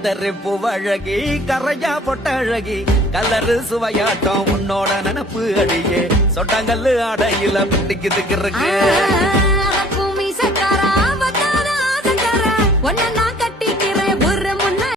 கதறி பூவழகி கரையா பொட்டழகி கலரு சுவையாட்டம் உன்னோட நினப்பு அடியே சொட்டாங்கல்லு ஆடையில பிடிக்குதுக்கு இருக்கு பூமி சக்காரா வத்தாரா சக்காரா ஒன்ன